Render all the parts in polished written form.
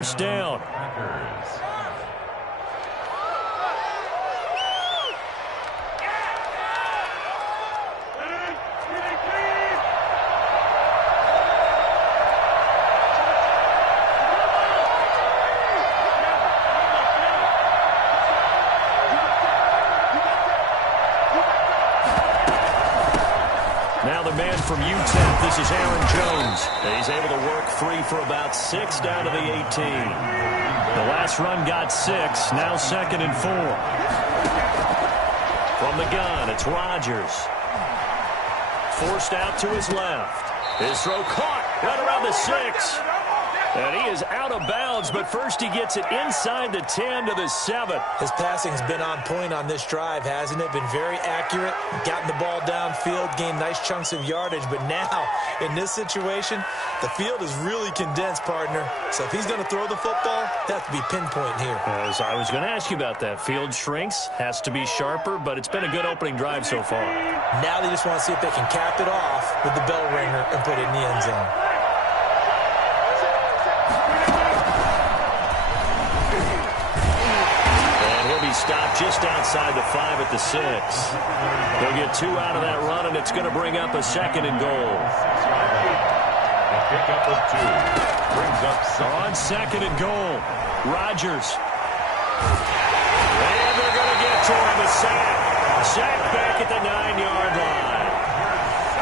First down. Now the man from UTEP, this is Aaron Jones. He's able to work free for about 6 down to the 18. The last run got 6, now 2nd and 4. From the gun, it's Rodgers. Forced out to his left. His throw caught right around the 6. And he is out of bounds, but first he gets it inside the 10 to the 7. His passing's been on point on this drive, hasn't it? Been very accurate, gotten the ball downfield, gained nice chunks of yardage. But now, in this situation, the field is really condensed, partner. So if he's going to throw the football, it has to be pinpoint here. As I was going to ask you about that. Field shrinks, has to be sharper, but it's been a good opening drive so far. Now they just want to see if they can cap it off with the bell ringer and put it in the end zone. Stopped just outside the 5 at the 6. They'll get 2 out of that run, and it's going to bring up a 2nd and goal. A pickup of 2 brings up on 2nd and goal. Rodgers. And they're going to get to him, a sack. Sack back at the 9-yard line.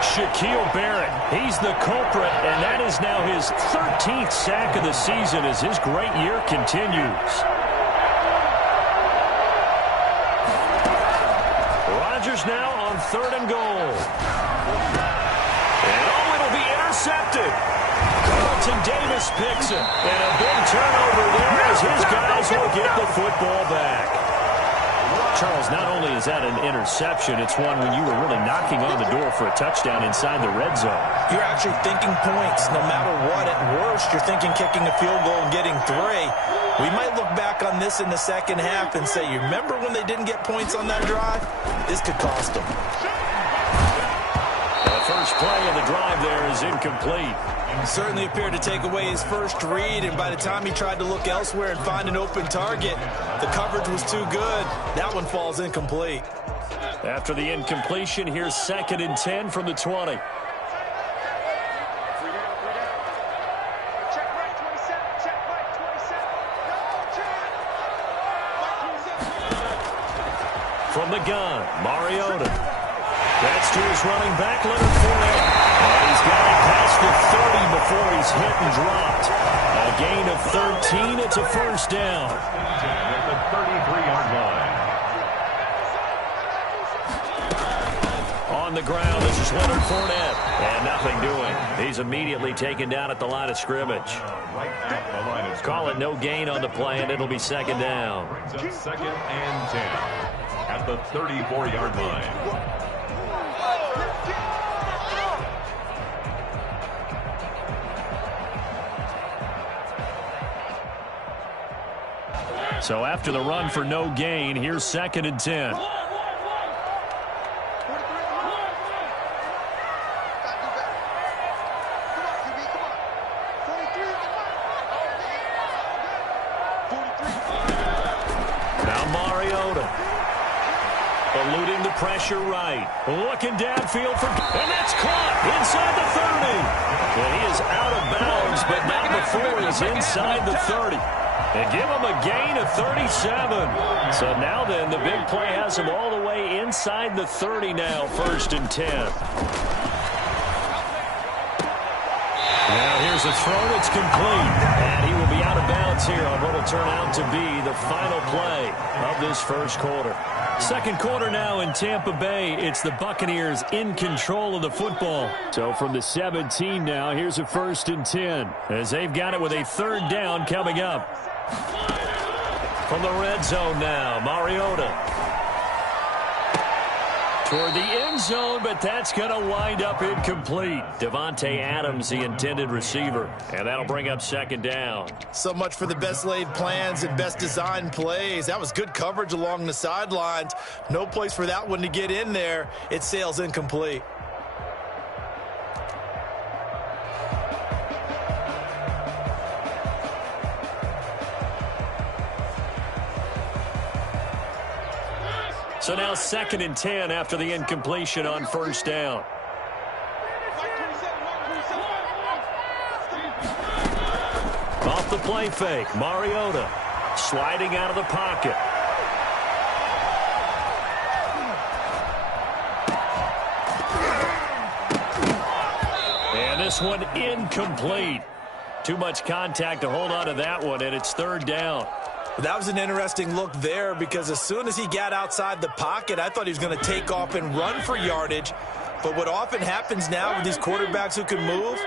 Shaquille Barrett, he's the culprit, and that is now his 13th sack of the season as his great year continues. Now on 3rd and goal. And it'll be intercepted. Carlton Davis picks it. And a big turnover there as his guys will get the football back. Charles, not only is that an interception, it's one when you were really knocking on the door for a touchdown inside the red zone. You're actually thinking points. No matter what, at worst, you're thinking kicking a field goal and getting 3. We might look back on this in the second half and say, you remember when they didn't get points on that drive? This could cost them. The first play of the drive there is incomplete. Certainly appeared to take away his first read, and by the time he tried to look elsewhere and find an open target, the coverage was too good. That one falls incomplete. After the incompletion, here's 2nd and 10 from the 20. From the gun, Mariota. That's to his running back, Leonard Fournette. And he's got it past the 30 before he's hit and dropped. A gain of 13. It's a first down. At the 33-yard line. On the ground, this is Leonard Fournette. And nothing doing. He's immediately taken down at the line of scrimmage. Call it no gain on the play, and it'll be 2nd down. Brings up 2nd and 10. At the 34-yard line. So after the run for no gain, here's 2nd and 10. Now Mariota. Eluding the pressure right. Looking downfield for... And that's caught inside the 30. And he is out of bounds, but not before he's inside the 30. They give him a gain of 37. So now then, the big play has him all the way inside the 30 now, 1st and 10. Now here's a throw that's complete. And he will be out of bounds here on what will turn out to be the final play of this first quarter. Second quarter now in Tampa Bay. It's the Buccaneers in control of the football. So from the 17 now, here's a 1st and 10 as they've got it with a 3rd down coming up. From the red zone now, Mariota. Toward the end zone, but that's going to wind up incomplete. Devontae Adams, the intended receiver, and that'll bring up 2nd down. So much for the best laid plans and best designed plays. That was good coverage along the sidelines. No place for that one to get in there. It sails incomplete. So now 2nd and 10 after the incompletion on first down. Off the play fake, Mariota sliding out of the pocket. And this one incomplete. Too much contact to hold on to that one, and it's 3rd down. That was an interesting look there because as soon as he got outside the pocket, I thought he was going to take off and run for yardage. But what often happens now with these quarterbacks who can move,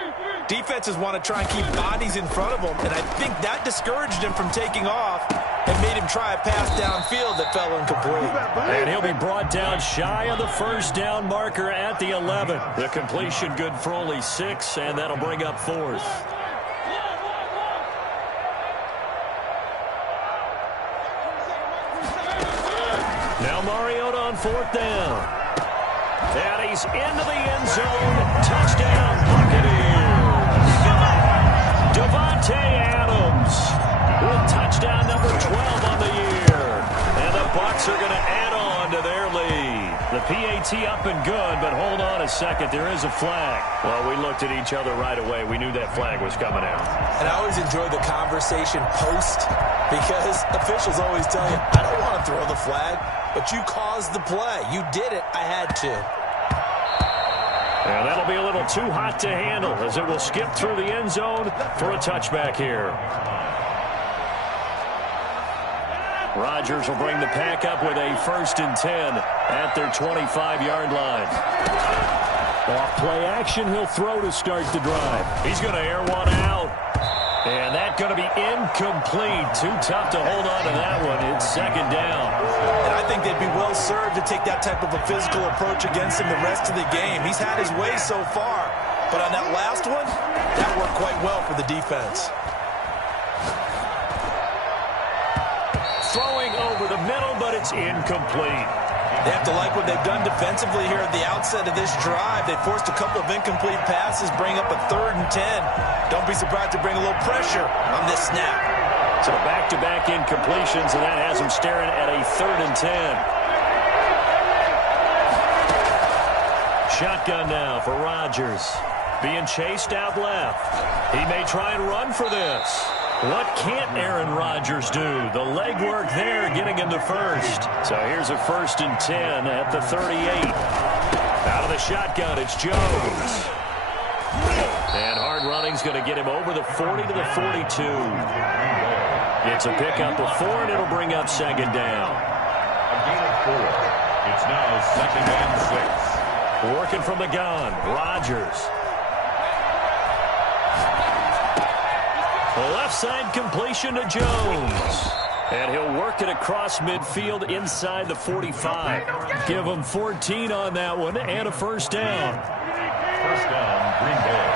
defenses want to try and keep bodies in front of them, and I think that discouraged him from taking off and made him try a pass downfield that fell incomplete. And he'll be brought down shy of the first down marker at the 11. The completion good for only 6, and that'll bring up 4th. Now Mariota on 4th down. And he's into the end zone. Touchdown, Buccaneers. Davante Adams with touchdown number 12 on the year. And the Bucs are going to add on to their lead. The PAT up and good, but hold on a second. There is a flag. Well, we looked at each other right away. We knew that flag was coming out. And I always enjoy the conversation post because officials always tell you, I don't want to throw the flag, but you caused the play. You did it. I had to. And that'll be a little too hot to handle as it will skip through the end zone for a touchback here. Rodgers will bring the pack up with a 1st and 10 at their 25-yard line. Off play action, he'll throw to start the drive. He's going to air one out. And that's going to be incomplete. Too tough to hold on to that one. It's 2nd down. And I think they'd be well served to take that type of a physical approach against him the rest of the game. He's had his way so far. But on that last one, that worked quite well for the defense. Throwing over the middle, but it's incomplete. They have to like what they've done defensively here at the outset of this drive. They forced a couple of incomplete passes, bring up a 3rd and 10. Don't be surprised to bring a little pressure on this snap. So back-to-back incompletions, and that has them staring at a 3rd and 10. Shotgun now for Rodgers. Being chased out left. He may try and run for this. What can't Aaron Rodgers do? The legwork there getting him to first. So here's a 1st and 10 at the 38. Out of the shotgun, it's Jones. And hard running's going to get him over the 40 to the 42. It's a pickup of 4, and it'll bring up 2nd down. A gain of 4. It's now 2nd and 6. Working from the gun, Rodgers. The left side completion to Jones. And he'll work it across midfield inside the 45. Give him 14 on that one and a 1st down. 1st down, Green Bay.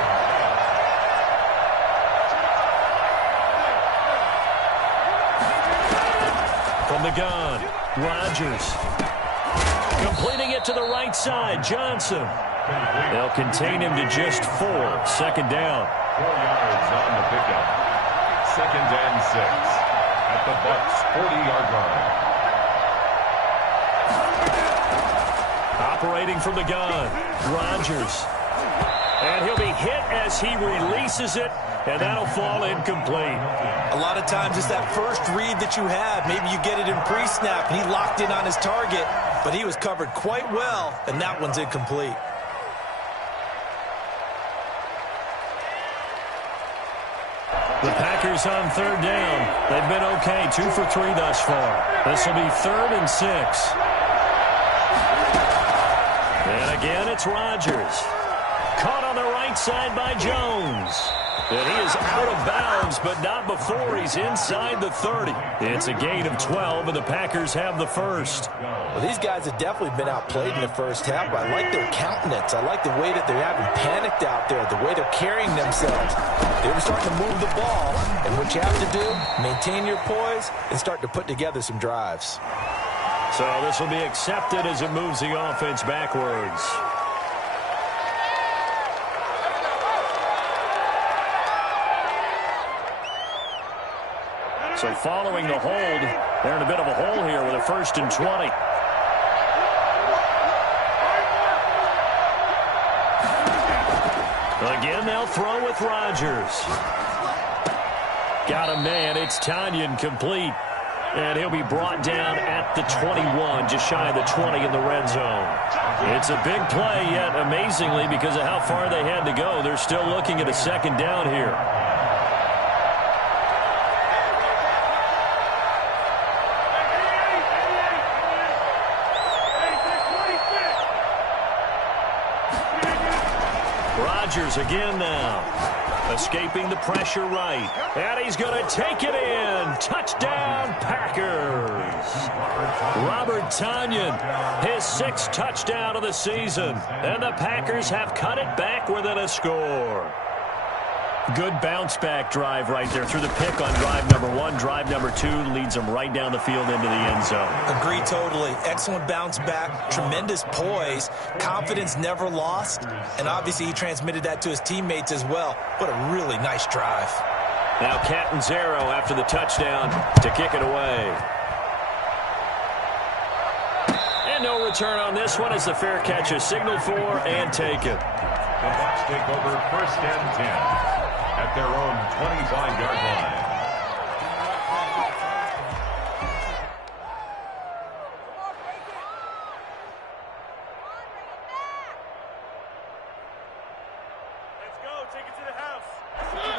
From the gun, Rodgers. Completing it to the right side, Johnson. They'll contain him to just 4. 2nd down. 4 yards on the pickup. 2nd and 6 at the Bucs 40-yard line. Operating from the gun, Rodgers. And he'll be hit as he releases it, and that'll fall incomplete. A lot of times it's that first read that you have. Maybe you get it in pre-snap, and he locked in on his target, but he was covered quite well, and that one's incomplete. The Packers on 3rd down. They've been okay, 2 for 3 thus far. This will be 3rd and 6. And again, it's Rodgers. Caught on the right side by Jones. And he is out of bounds, but not before he's inside the 30. It's a gain of 12, and the Packers have the first. Well, these guys have definitely been outplayed in the first half, but I like their countenance. I like the way that they're having panicked out there, the way they're carrying themselves. They were starting to move the ball, and what you have to do, maintain your poise and start to put together some drives. So this will be accepted as it moves the offense backwards. So following the hold, they're in a bit of a hole here with a 1st and 20. Again, they'll throw with Rodgers. Got a man. It's Tanyan complete. And he'll be brought down at the 21, just shy of the 20 in the red zone. It's a big play, yet amazingly, because of how far they had to go, they're still looking at a second down here. Rodgers again now. Escaping the pressure right. And he's going to take it in. Touchdown, Packers. Robert Tanyan, his 6th touchdown of the season. And the Packers have cut it back within a score. Good bounce-back drive right there through the pick on drive number 1. Drive number 2 leads them right down the field into the end zone. Agree totally. Excellent bounce back, tremendous poise, confidence never lost, and obviously he transmitted that to his teammates as well. What a really nice drive. Now Catanzaro after the touchdown to kick it away. And no return on this one as the fair catch is signaled for and taken. The Bucs take over 1st and 10 at their own 25-yard line.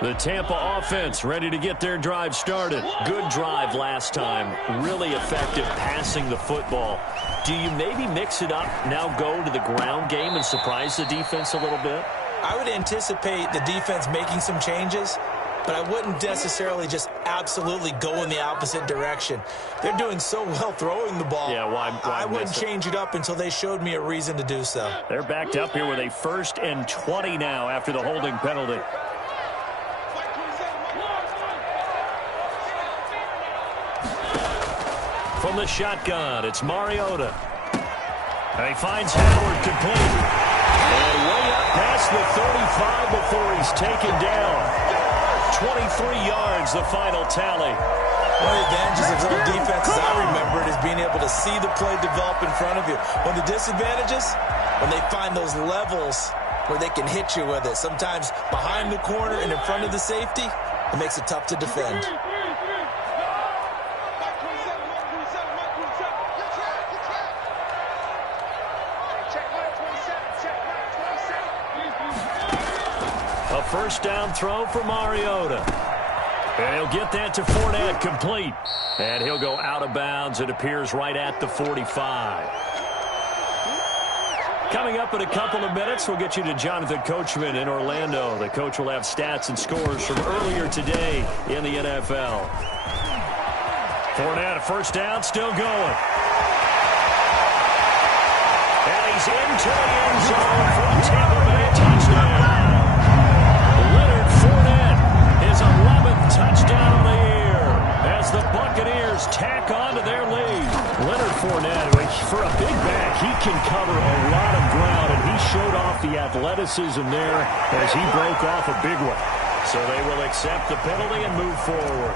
The Tampa offense ready to get their drive started. Good drive last time. Really effective passing the football. Do you maybe mix it up, now go to the ground game and surprise the defense a little bit? I would anticipate the defense making some changes, but I wouldn't necessarily just absolutely go in the opposite direction. They're doing so well throwing the ball. Yeah, why I wouldn't change it up until they showed me a reason to do so. They're backed up here with a 1st and 20 now after the holding penalty. From the shotgun, it's Mariota. And he finds Howard complete. And way up past the 35 before he's taken down. 23 yards, the final tally. One of the advantages of zone defense, as I remember it, is being able to see the play develop in front of you. One of the disadvantages, when they find those levels where they can hit you with it. Sometimes behind the corner and in front of the safety, it makes it tough to defend. A 1st down throw for Mariota. And he'll get that to Fournette complete. And he'll go out of bounds. It appears right at the 45. Coming up in a couple of minutes, we'll get you to Jonathan Coachman in Orlando. The coach will have stats and scores from earlier today in the NFL. Fournette, a 1st down, still going. And he's into the end zone for a Tampa Bay touchdown. His 11th touchdown of the year as the Buccaneers tack on to their lead. Leonard Fournette, for a big back, he can cover a lot of ground, and he showed off the athleticism there as he broke off a big one. So they will accept the penalty and move forward.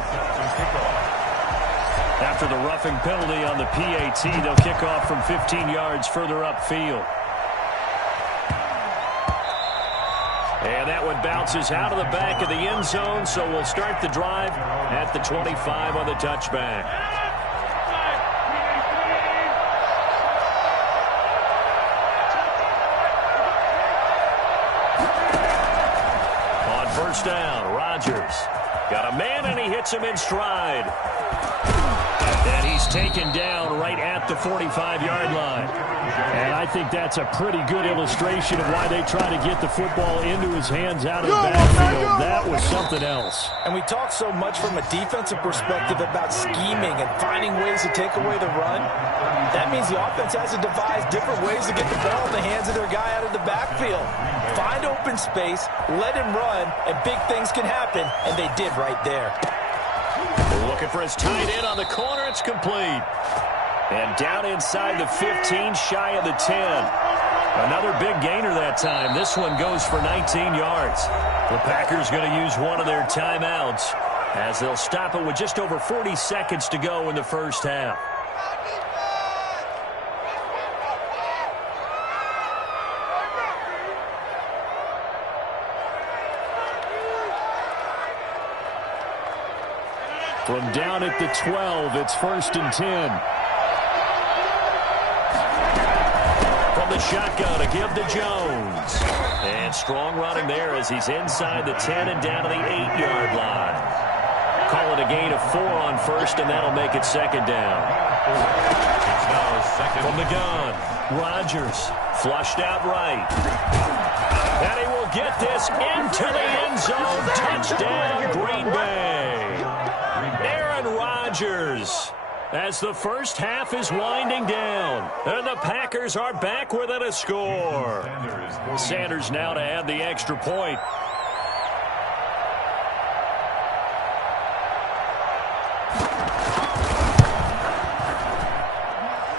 After the roughing penalty on the PAT, they'll kick off from 15 yards further upfield. And that one bounces out of the back of the end zone, so we'll start the drive at the 25 on the touchback. On 1st down, Rodgers got a man, and he hits him in stride. And he's taken down right at the 45-yard line. And I think that's a pretty good illustration of why they try to get the football into his hands out of the backfield. That was something else. And we talk so much from a defensive perspective about scheming and finding ways to take away the run. That means the offense has to devise different ways to get the ball in the hands of their guy out of the backfield. Find open space, let him run, and big things can happen, and they did right there. Looking for his tight end on the corner. It's complete. And down inside the 15, shy of the 10. Another big gainer that time. This one goes for 19 yards. The Packers going to use one of their timeouts as they'll stop it with just over 40 seconds to go in the 1st half. From down at the 12, it's 1st and 10. From the shotgun, a give to Jones. And strong running there as he's inside the 10 and down to the 8-yard line. Call it a gain of 4 on 1st, and that'll make it 2nd down. It's now 2nd. From the gun, Rodgers flushed out right. And he will get this into the end zone. Touchdown, Green Bay. Aaron Rodgers, as the first half is winding down, and the Packers are back within a score. Sanders now to add the extra point.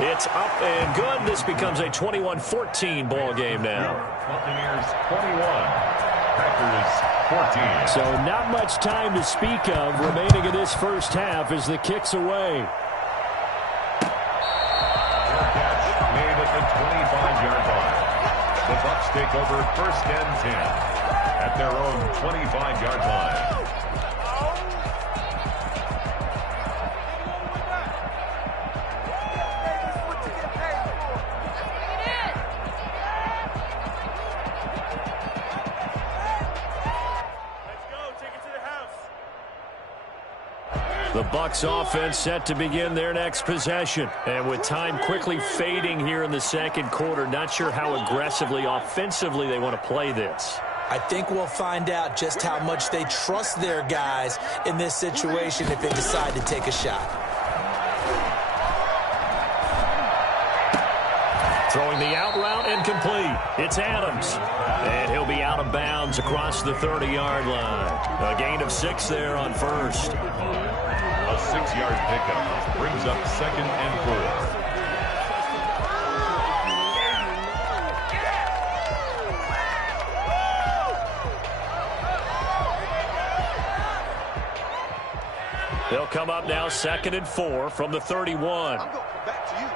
It's up and good. This becomes a 21-14 ball game now. Buccaneers 21, Packers 14. So not much time to speak of remaining in this first half as the kick's away. Catch made at the 25-yard line. The Bucs take over 1st and 10 at their own 25-yard line. The Bucs offense set to begin their next possession. And with time quickly fading here in the second quarter, not sure how aggressively, offensively they want to play this. I think we'll find out just how much they trust their guys in this situation if they decide to take a shot. Throwing the out route incomplete. It's Adams. And he'll be out of bounds across the 30-yard line. A gain of 6 there on 1st. A 6-yard pickup brings up 2nd and 4. They'll come up now 2nd and 4 from the 31. Back to you.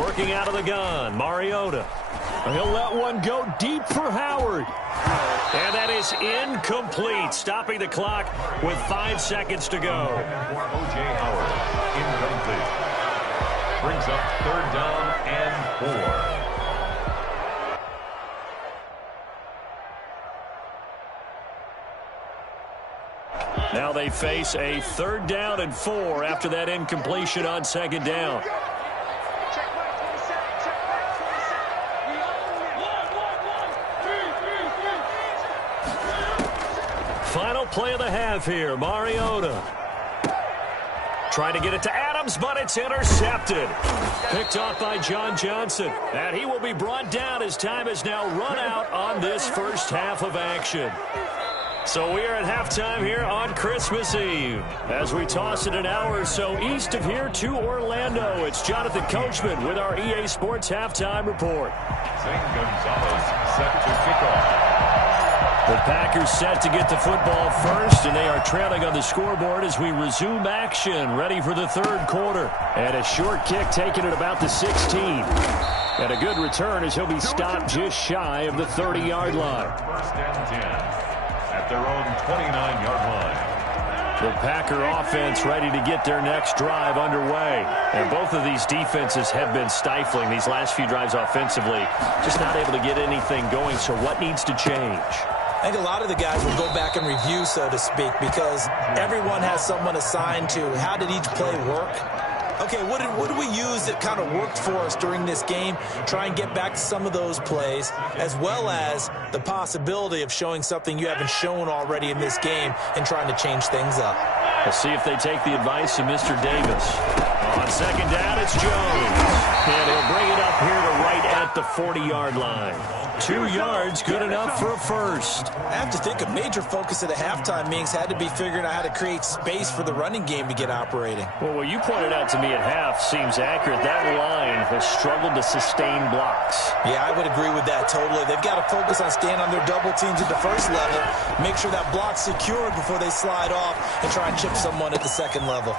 Working out of the gun, Mariota. He'll let one go deep for Howard. And that is incomplete, stopping the clock with 5 seconds to go. For O.J. Howard, incomplete. Brings up 3rd down and 4. Now they face a 3rd down and 4 after that incompletion on 2nd down. Final play of the half here, Mariota. Trying to get it to Adams, but it's intercepted. Picked off by John Johnson. And he will be brought down as time has now run out on this first half of action. So we are at halftime here on Christmas Eve. As we toss it an hour or so east of here to Orlando, it's Jonathan Coachman with our EA Sports Halftime Report. Zane Gonzalez set to kick off. The Packers set to get the football first, and they are trailing on the scoreboard as we resume action, ready for the 3rd quarter. And a short kick taken at about the 16. And a good return as he'll be stopped just shy of the 30-yard line. 1st and 10 at their own 29-yard line. The Packer offense ready to get their next drive underway. And both of these defenses have been stifling these last few drives offensively. Just not able to get anything going, so what needs to change? I think a lot of the guys will go back and review, so to speak, because everyone has someone assigned to how did each play work. Okay, what did we use that kind of worked for us during this game? Try and get back to some of those plays, as well as the possibility of showing something you haven't shown already in this game and trying to change things up. We'll see if they take the advice of Mr. Davis. On 2nd down, it's Jones. And he'll bring it up here to right at the 40-yard line. 2 yards, good enough for a first. I have to think a major focus at the halftime meetings had to be figuring out how to create space for the running game to get operating. Well, what you pointed out to me at half seems accurate. That line has struggled to sustain blocks. Yeah, I would agree with that totally. They've got to focus on staying on their double teams at the first level, make sure that block's secured before they slide off and try and chip someone at the second level.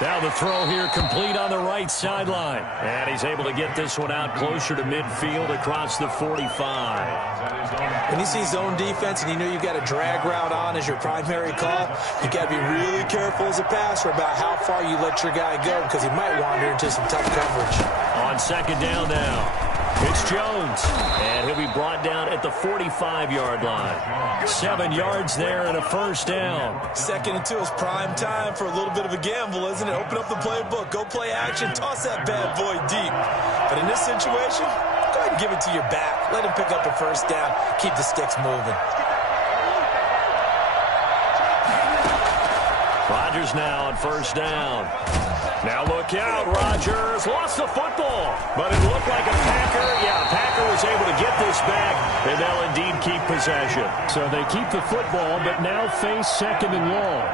Now the throw here complete on the right sideline. And he's able to get this one out closer to midfield across the 45. When you see zone defense and you know you've got a drag route on as your primary call, you got to be really careful as a passer about how far you let your guy go because he might wander into some tough coverage. On second down now. It's Jones, and he'll be brought down at the 45-yard line. 7 yards there and a first down. 2nd and 2 is prime time for a little bit of a gamble, isn't it? Open up the playbook, go play action, toss that bad boy deep. But in this situation, go ahead and give it to your back. Let him pick up a first down, keep the sticks moving. Rodgers now on first down. Now look out, Rodgers lost the football, but it looked like a Packer. Yeah, Packer was able to get this back, and they'll indeed keep possession. So they keep the football, but now face 2nd and long.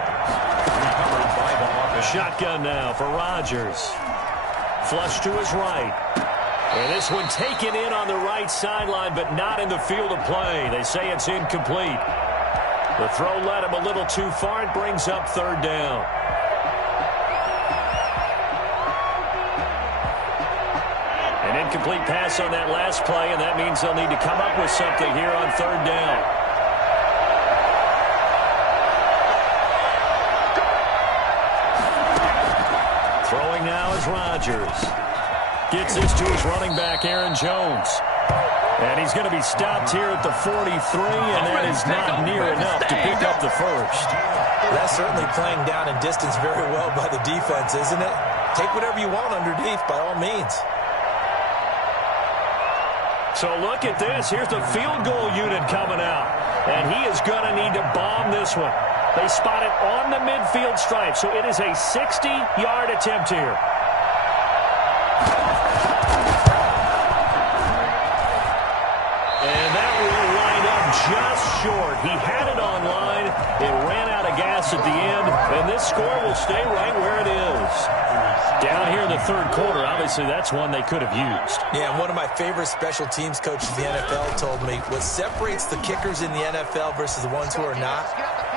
Shotgun now for Rodgers. Flush to his right. And this one taken in on the right sideline, but not in the field of play. They say it's incomplete. The throw led him a little too far. It brings up 3rd down. An incomplete pass on that last play, and that means they'll need to come up with something here on 3rd down. Throwing now is Rodgers. Gets this to his running back, Aaron Jones. And he's going to be stopped here at the 43, and that is not near enough to pick up the first. That's certainly playing down in distance very well by the defense, isn't it? Take whatever you want underneath, by all means. So look at this. Here's the field goal unit coming out. And he is going to need to bomb this one. They spot it on the midfield stripe, so it is a 60-yard attempt here. And that will line up just short. He had it on line. It ran out of gas at the end, and this score will stay right where it is. Down here in the 3rd quarter, obviously that's one they could have used. Yeah, one of my favorite special teams coaches in the NFL told me what separates the kickers in the NFL versus the ones who are not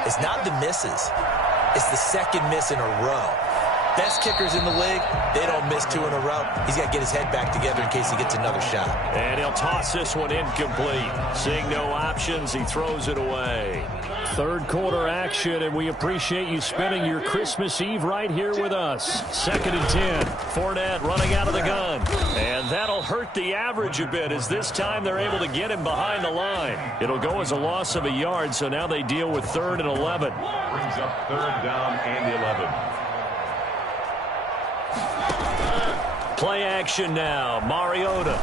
is not the misses. It's the 2nd miss in a row. Best kickers in the league, they don't miss 2 in a row. He's got to get his head back together in case he gets another shot. And he'll toss this one incomplete. Seeing no options, he throws it away. 3rd quarter action, and we appreciate you spending your Christmas Eve right here with us. 2nd and 10. Fournette running out of the gun. And that'll hurt the average a bit as this time they're able to get him behind the line. It'll go as a loss of a yard, so now they deal with 3rd and 11. Brings up 3rd down and 11. Play action now. Mariota.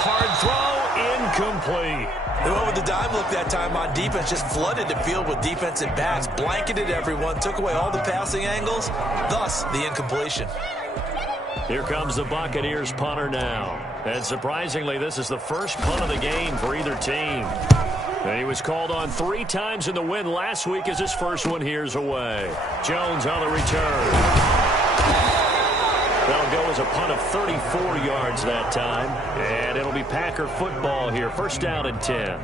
Hard throw, incomplete. They went with the dime look that time on defense, just flooded the field with defensive backs, blanketed everyone, took away all the passing angles, thus the incompletion. Here comes the Buccaneers punter now. And surprisingly, this is the first punt of the game for either team. And he was called on 3 times in the win last week as his first one here's away. Jones on the return. That'll go as a punt of 34 yards that time. And it'll be Packer football here. 1st down and 10.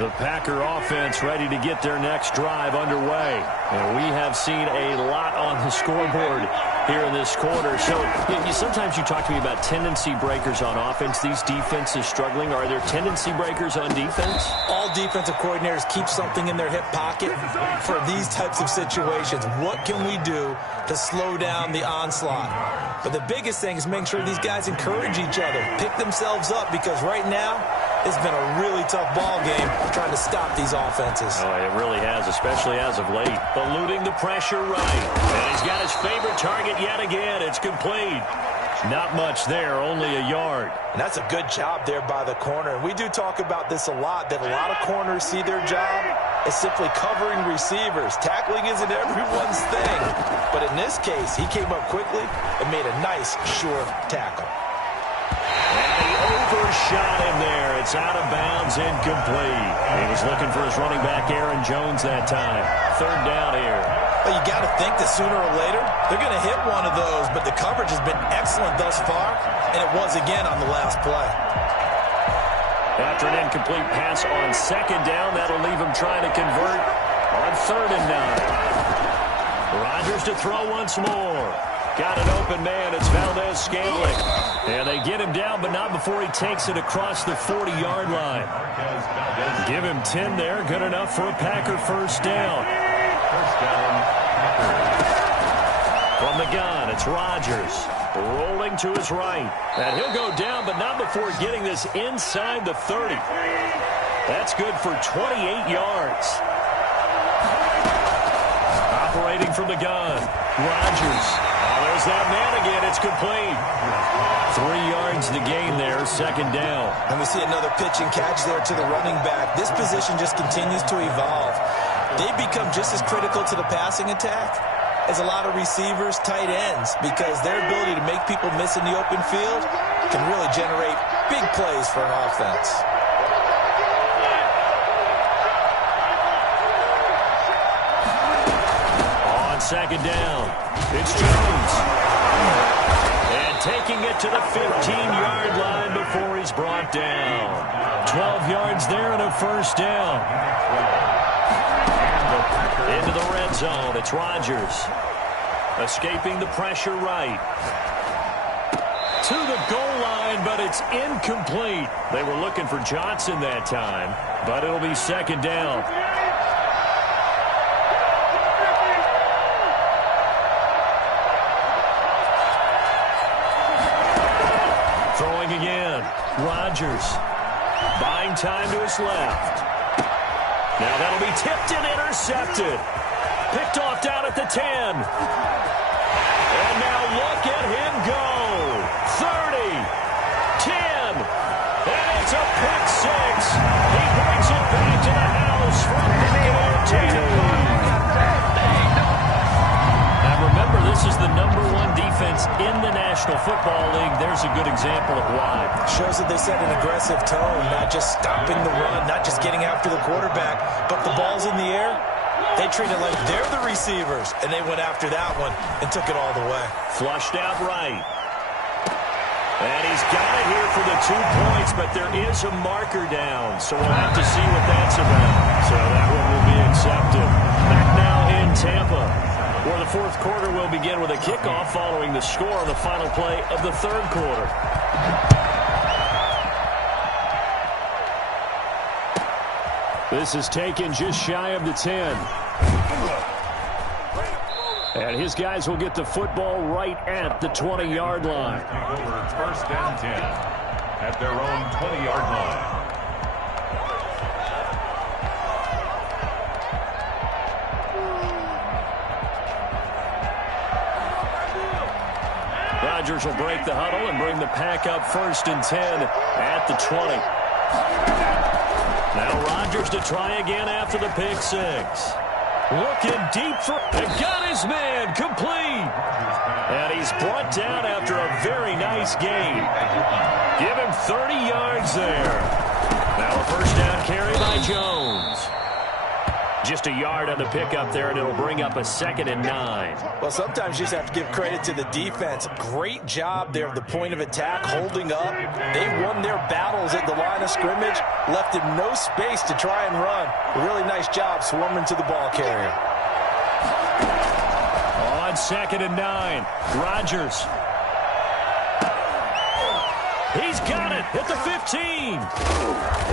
The Packer offense ready to get their next drive underway. And we have seen a lot on the scoreboard here in this quarter. So sometimes you talk to me about tendency breakers on offense. These defenses struggling. Are there tendency breakers on defense? All defensive coordinators keep something in their hip pocket for these types of situations. What can we do to slow down the onslaught? But the biggest thing is making sure these guys encourage each other, pick themselves up, because right now it's been a really tough ball game trying to stop these offenses. Oh, it really has, especially as of late. Eluding the pressure right. And he's got his favorite target yet again. It's complete. Not much there, only a yard. And that's a good job there by the corner. And we do talk about this a lot, that a lot of corners see their job as simply covering receivers. Tackling isn't everyone's thing. But in this case, he came up quickly and made a nice, sure tackle. And he overshot him there. It's out of bounds, incomplete. He was looking for his running back, Aaron Jones, that time. 3rd down here. Well, you got to think that sooner or later, they're going to hit one of those, but the coverage has been excellent thus far, and it was again on the last play. After an incomplete pass on 2nd down, that'll leave him trying to convert on 3rd and 9. Rodgers to throw once more. Got an open man. It's Valdez-Scantling. And they get him down, but not before he takes it across the 40-yard line. Give him 10 there. Good enough for a Packer first down. First down, Packers. From the gun, it's Rodgers. Rolling to his right. And he'll go down, but not before getting this inside the 30. That's good for 28 yards. Operating from the gun, Rodgers. There's that man again. It's complete. 3 yards to gain there, second down. And we see another pitch and catch there to the running back. This position just continues to evolve. They become just as critical to the passing attack as a lot of receivers, tight ends, because their ability to make people miss in the open field can really generate big plays for an offense. On second down, it's Jones. And taking it to the 15-yard line before he's brought down. 12 yards there and a first down. Into the red zone, it's Rodgers. Escaping the pressure right. To the goal line, but it's incomplete. They were looking for Johnson that time, but it'll be second down. Throwing again, Rodgers. Buying time to his left. Now that'll be tipped and intercepted. Picked off down at the 10. And now look at him go. 30, 10, and it's a pick six. He brings it back to the house from Buccaneer TD. Now remember, this is the #1 defense in the National Football League. There's a good example of why. Shows that they set an aggressive tone, not just stopping the run, not just getting after the quarterback, but the ball's in the air. They treat it like they're the receivers, and they went after that one and took it all the way. Flushed out right. And he's got it here for the 2 points, but there is a marker down, so we'll have to see what that's about. So that one will be accepted. Back now in Tampa, where the fourth quarter will begin with a kickoff following the score on the final play of the third quarter. This is taken just shy of the 10. And his guys will get the football right at the 20-yard line. Over first and 10 at their own 20-yard line. Rodgers will break the huddle and bring the pack up first and 10 at the 20. Now Rodgers to try again after the pick six. Looking deep for... And got his man complete. And he's brought down after a very nice game. Give him 30 yards there. Now a first down carry by Jones. Just a yard on the pickup there, and it'll bring up a 2nd and 9. Well, sometimes you just have to give credit to the defense. Great job there at the point of attack, holding up. They won their battles at the line of scrimmage, left him no space to try and run. A really nice job swarming to the ball carrier. On 2nd and 9, Rodgers. He's got it at the 15.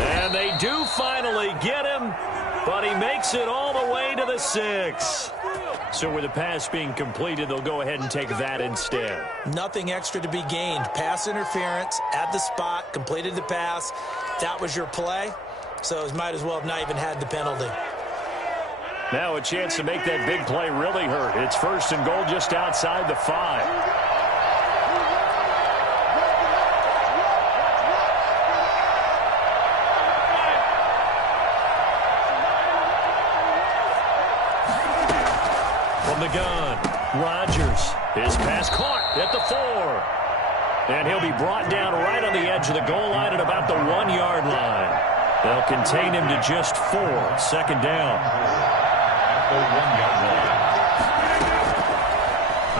And they do finally get him, but he makes it all the way to the 6. So with the pass being completed, they'll go ahead and take that instead. Nothing extra to be gained. Pass interference at the spot, completed the pass. That was your play, so it might as well have not even had the penalty. Now a chance to make that big play really hurt. It's 1st and goal just outside the 5. The gun, Rodgers, his pass caught at the 4. And he'll be brought down right on the edge of the goal line at about the 1-yard line. They'll contain him to just 4, 2nd down. At the 1-yard line.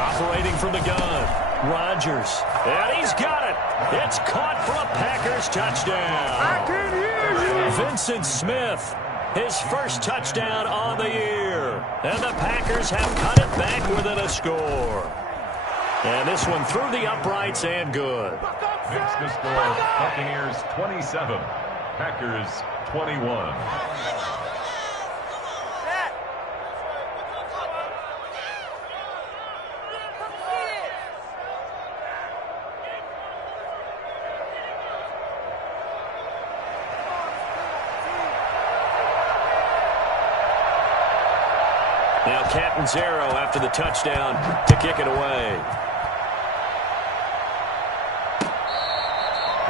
Operating from the gun, Rodgers, and he's got it. It's caught for a Packers touchdown. I can hear you. Vincent Smith his first touchdown on the year. And the Packers have cut it back within a score. And this one through the uprights and good. Makes the score Buccaneers 27, Packers 21. Now Captain Zero after the touchdown to kick it away.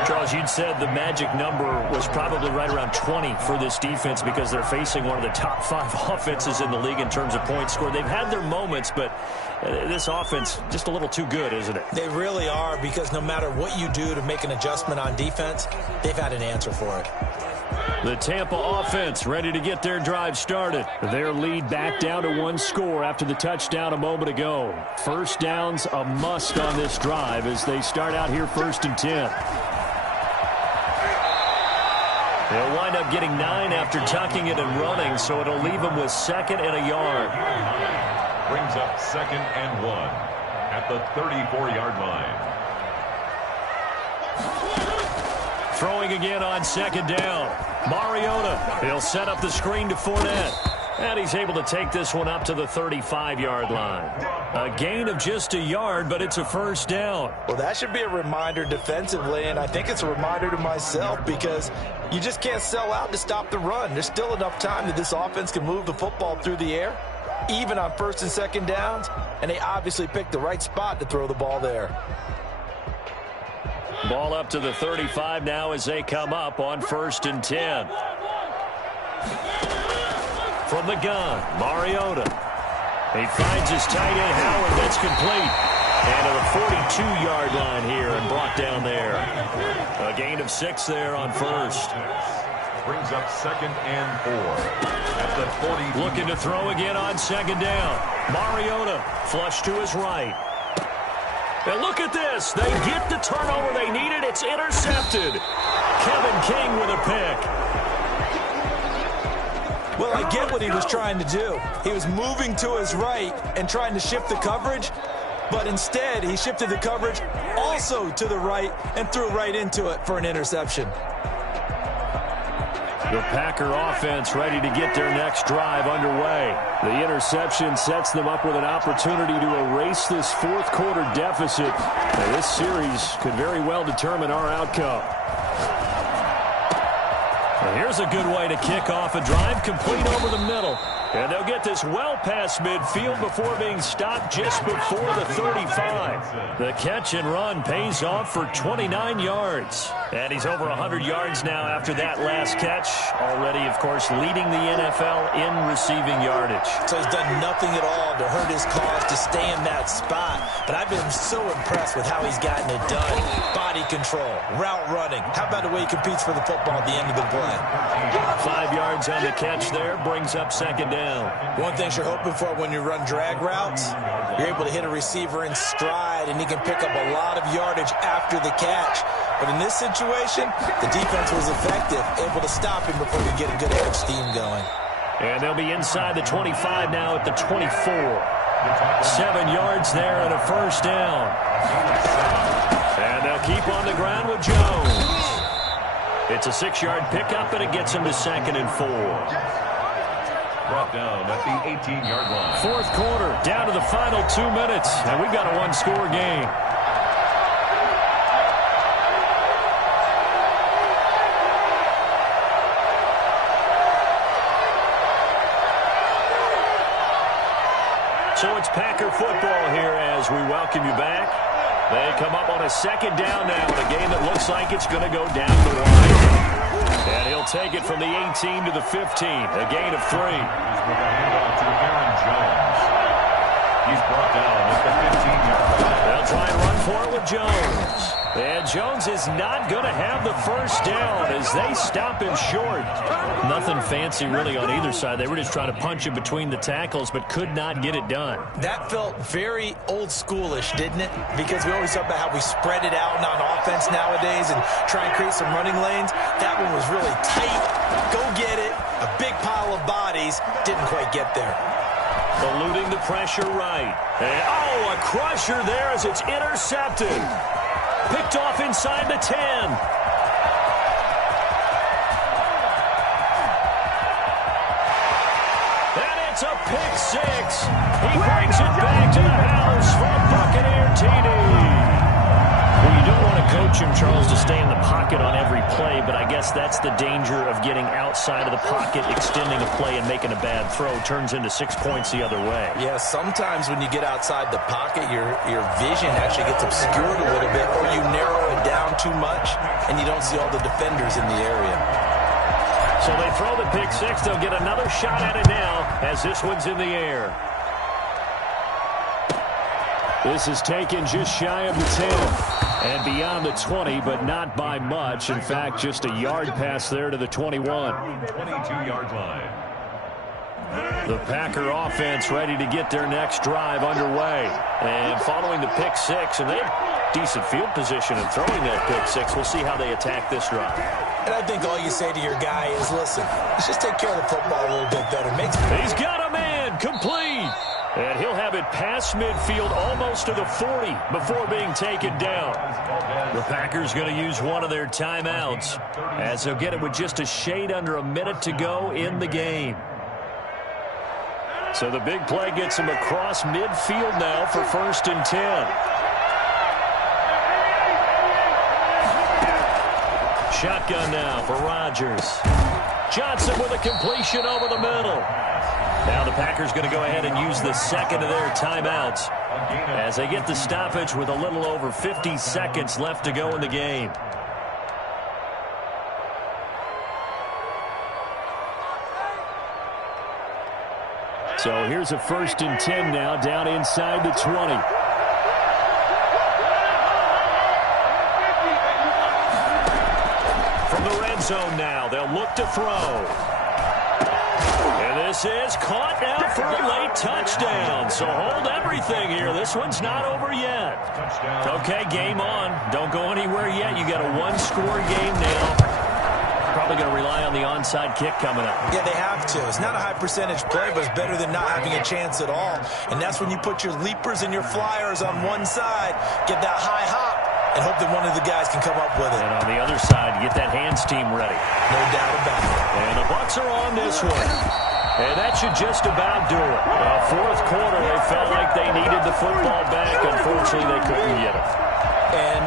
Charles, you'd said the magic number was probably right around 20 for this defense because they're facing one of the top 5 offenses in the league in terms of points scored. They've had their moments, but this offense just a little too good, isn't it? They really are, because no matter what you do to make an adjustment on defense, they've had an answer for it. The Tampa offense ready to get their drive started. Their lead back down to 1 score after the touchdown a moment ago. First down's a must on this drive as they start out here 1st and 10. They'll wind up getting 9 after tucking it and running, so it'll leave them with 2nd and a yard. Brings up 2nd and 1 at the 34-yard line. Throwing again on 2nd down. Mariota, he'll set up the screen to Fournette. And he's able to take this one up to the 35-yard line. A gain of just a yard, but it's a first down. Well, that should be a reminder defensively, and I think it's a reminder to myself, because you just can't sell out to stop the run. There's still enough time that this offense can move the football through the air, even on 1st and 2nd downs, and they obviously picked the right spot to throw the ball there. Ball up to the 35 now as they come up on 1st and 10. From the gun, Mariota. He finds his tight end, Howard. That's complete. And to the 42-yard line here and brought down there. A gain of 6 there on 1st. Brings up 2nd and 4 at the 40. Looking to throw again on 2nd down. Mariota flush to his right. And look at this. They get the turnover they needed. It's intercepted. Kevin King with a pick. Well, I get what he was trying to do. He was moving to his right and trying to shift the coverage, but instead he shifted the coverage also to the right and threw right into it for an interception. The Packer offense ready to get their next drive underway. The interception sets them up with an opportunity to erase this 4th quarter deficit. Now, this series could very well determine our outcome. And here's a good way to kick off a drive, complete over the middle. And they'll get this well past midfield before being stopped just before the 35. The catch and run pays off for 29 yards. And he's over 100 yards now after that last catch. Already, of course, leading the NFL in receiving yardage. So he's done nothing at all to hurt his cause to stay in that spot. But I've been so impressed with how he's gotten it done. Body control, route running. How about the way he competes for the football at the end of the play? 5 yards on the catch there, brings up 2nd down. One thing you're hoping for when you run drag routes, you're able to hit a receiver in stride, and he can pick up a lot of yardage after the catch. But in this situation, the defense was effective, able to stop him before he get a good edge steam going. And they'll be inside the 25 now at the 24. 7 yards there and a first down. And they'll keep on the ground with Jones. It's a 6-yard pickup, and it gets him to 2nd and 4. Brought down at the 18-yard line. 4th quarter, down to the final 2 minutes, and we've got a 1-score game. So it's Packer football here as we welcome you back. They come up on a 2nd down now in a game that looks like it's going to go down the line. And he'll take it from the 18 to the 15, a gain of 3. He's with a handoff to Aaron Jones. He's brought down at the 15-yard line. They'll try and run for it with Jones. And Jones is not going to have the first down as they stop him short. Nothing fancy really on either side. They were just trying to punch him between the tackles but could not get it done. That felt very old schoolish, didn't it? Because we always talk about how we spread it out on offense nowadays and try and create some running lanes. That one was really tight. Go get it. A big big pile of bodies. Didn't quite get there. Eluding the pressure right. And, oh, a crusher there as it's intercepted. Picked off inside the 10. And it's a pick six. He brings it back to the house for a Buccaneer TD. Well, you don't want to coach him, Charles, to stay in the pocket on every play, but I guess that's the danger of getting outside of the pocket, extending a play, and making a bad throw. Turns into 6 points the other way. Yeah, sometimes when you get outside the pocket, your vision actually gets obscured a little bit, or you narrow it down too much, and you don't see all the defenders in the area. So they throw the pick six. They'll get another shot at it now as this one's in the air. This is taken just shy of the 10. And beyond the 20, but not by much. In fact, just a yard pass there to the 21. 22-yard line. The Packer offense ready to get their next drive underway. And following the pick six, and they have decent field position in throwing that pick six. We'll see how they attack this drive. And I think all you say to your guy is, listen, let's just take care of the football a little bit better. He's got a man, complete. And he'll have it past midfield almost to the 40 before being taken down. The Packers going to use one of their timeouts as they'll get it with just a shade under a minute to go in the game. So the big play gets him across midfield now for 1st and 10. Shotgun now for Rodgers. Johnson with a completion over the middle. Now the Packers going to go ahead and use the second of their timeouts as they get the stoppage with a little over 50 seconds left to go in the game. So here's a 1st and 10 now down inside the 20. From the red zone now, they'll look to throw. And this is caught now for a late touchdown. So hold everything here. This one's not over yet. Okay, game on. Don't go anywhere yet. You got a one-score game now. Probably going to rely on the onside kick coming up. Yeah, they have to. It's not a high percentage play, but it's better than not having a chance at all. And that's when you put your leapers and your flyers on one side, get that high hop, and hope that one of the guys can come up with it. And on the other side, get that hands team ready. No doubt about it. And the Bucs are on this one. And that should just about do it. Fourth quarter, they felt like they needed the football back. Unfortunately, they couldn't get it. And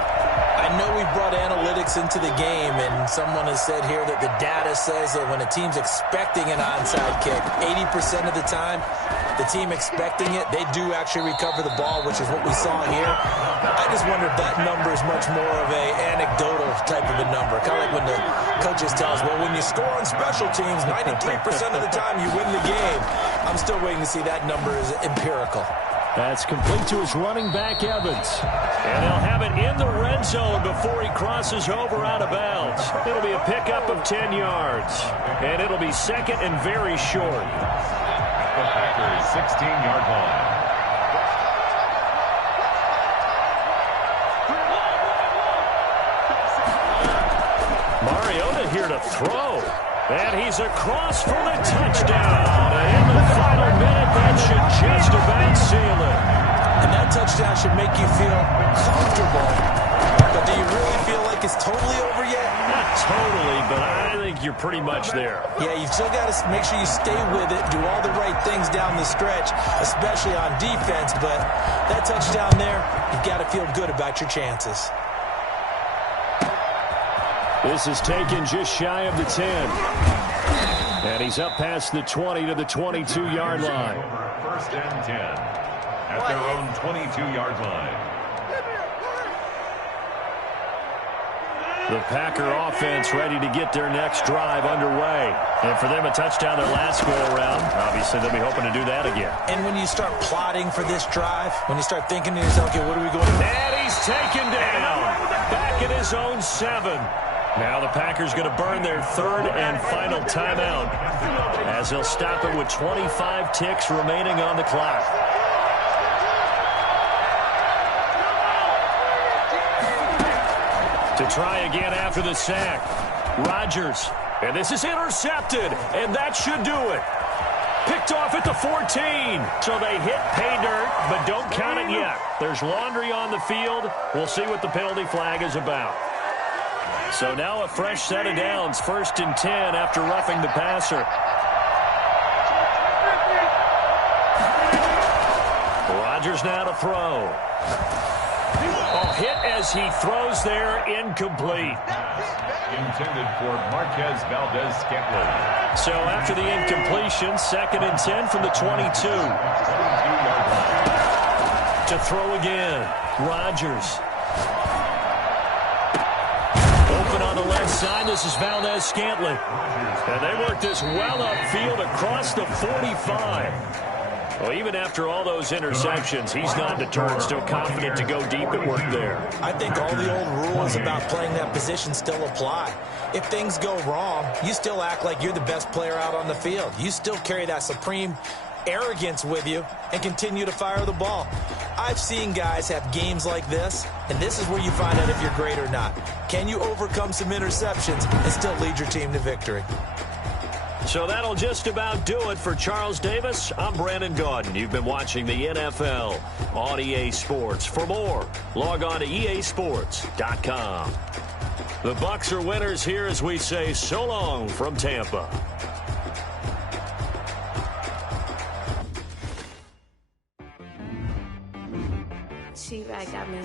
I know we brought analytics into the game, and someone has said here that the data says that when a team's expecting an onside kick, 80% of the time, the team expecting it, they do actually recover the ball, which is what we saw here. I just wonder if that number is much more of a anecdotal type of a number. Kind of like when the coaches tell us, well, when you score on special teams, 93% of the time you win the game. I'm still waiting to see that number is empirical. That's complete to his running back, Evans. And they'll have it in the red zone before he crosses over out of bounds. It'll be a pickup of 10 yards. And it'll be second and very short. The Packers' 16-yard line. Mariota here to throw. And he's across for the touchdown. And in the final minute, that should just about seal it. And that touchdown should make you feel comfortable. But do you really feel like it's totally over yet? Not totally, but I think you're pretty much there. Yeah, you've still got to make sure you stay with it, do all the right things down the stretch, especially on defense. But that touchdown there, you've got to feel good about your chances. This is taken just shy of the 10. And he's up past the 20 to the 22-yard line. 1st and 10 at their own 22-yard line. The Packer offense ready to get their next drive underway. And for them, a touchdown their last go-around. Obviously, they'll be hoping to do that again. And when you start plotting for this drive, when you start thinking to yourself, okay, what are we going to do? And he's taken down. Back at his own 7. Now the Packers going to burn their third and final timeout as they'll stop it with 25 ticks remaining on the clock. To try again after the sack. Rodgers. And this is intercepted, and that should do it. Picked off at the 14. So they hit pay dirt, but don't count it yet. There's laundry on the field. We'll see what the penalty flag is about. So now a fresh set of downs, 1st and 10 after roughing the passer. Rodgers now to throw. Hit as he throws there, incomplete. Intended for Marquez Valdez-Scantling. So after the incompletion, 2nd and 10 from the 22. To throw again, Rodgers. Open on the left side, this is Valdez-Scantling. And they work this well upfield across the 45. Well, even after all those interceptions, he's not deterred, still confident to go deep at work there. I think all the old rules about playing that position still apply. If things go wrong, you still act like you're the best player out on the field. You still carry that supreme arrogance with you and continue to fire the ball. I've seen guys have games like this, and this is where you find out if you're great or not. Can you overcome some interceptions and still lead your team to victory? So that'll just about do it for Charles Davis. I'm Brandon Gaudin. You've been watching the NFL on EA Sports. For more, log on to easports.com. The Bucs are winners here as we say so long from Tampa. She right got me.